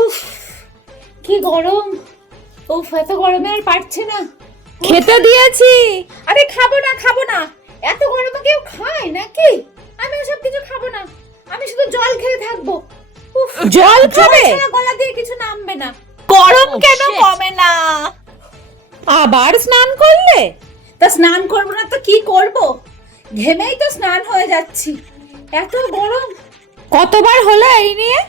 উফ, কি গরম। উফ, এত গরমে আর পারছে না। খেতে দিয়েছি। আরে খাবো না খাবো না, এত গরমে কেউ খায় নাকি? আমি ওসব কিছু খাবো না, আমি শুধু জল খেয়ে থাকবো। উফ, জল খাবে? ছাড়া গলা দিয়ে কিছু নামবে না। গরম Oh, কেন shit. কমে না? আবার স্নান করলে? তা স্নান করবো না তো কি করব? ঘেমেই তো স্নান হয়ে যাচ্ছি, এত গরম। কতবার হলো এই নিয়ে?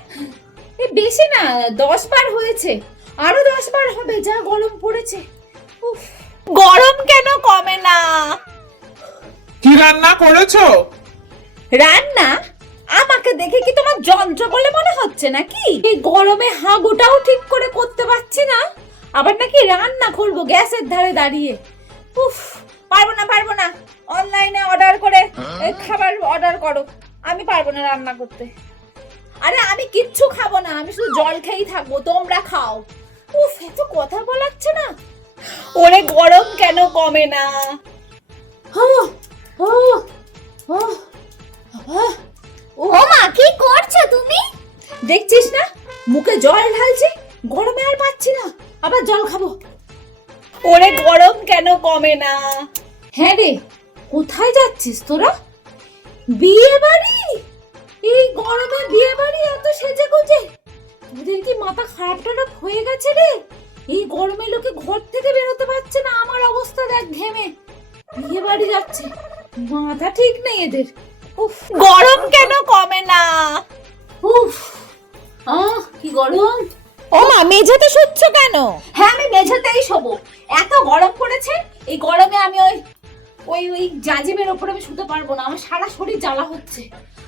এই বেশি না, 10 বার হয়েছে, আরো 10 বার হবে, যা গরম পড়েছে। উফ, গরম কেন কমে না? কি রান্না করেছো? রান্না? আমাকে দেখে কি তোমার যন্ত্র বলে মনে হচ্ছে নাকি? এই গরমে হাগুটাও ঠিক করে করতে পারছি না, আবার নাকি রান্না করবো গ্যাসের ধারে দাঁড়িয়ে। উফ, পারবো না, অনলাইনে অর্ডার করে খাবার অর্ডার করো, আমি পারবো না রান্না করতে। আরে আমি কিচ্ছু খাবো না, আমি শুধু জল খেয়েই থাকবো, তোমরা খাও। উফ, এত কথা বলাচ্ছে না। ওরে গরম কেন কমে না? ও ও ও ও মা, কি করছো তুমি? দেখছিস না, মুখে জল ঢালছি, গরমে আর পাচ্ছি না, আবার জল খাবো। ওরে গরম কেন কমে না? হ্যাঁ রে, কোথায় যাচ্ছিস তোরা? বিয়ে বাড়ি? এই গরমে বিয়ে বাড়ি এত সেজে গুজে? তোদের কি মাথা খারাপ টারাপ হয়ে গেছে রে? এই গরমে লোকে ঘর থেকে বেরোতে পারছে না, আমার অবস্থা দেখ ঘেমে। বিয়ে বাড়ি যাচ্ছে, মাথা ঠিক নেই এদের। উফ গরম কেন কমে না? উফ, কি গরম। ও মা, মেঝেতে শুচ্ছ কেন? হ্যাঁ, আমি মেঝেতেই শোবো, এত গরম পড়েছে। এই গরমে আমি ওই জাজিমের ওপরে আমি শুতে পারবো না, আমার সারা শরীর জ্বালা হচ্ছে।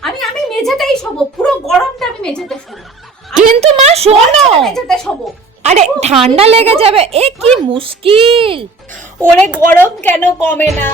আমি মেঝেতেই শোবো, পুরো গরমটা আমি মেঝেতে শোবো। কিন্তু মা শোনো। মেঝেতে শোবো। আরে ঠান্ডা লেগে যাবে, এ কি মুশকিল। ওরে গরম কেন কমে না?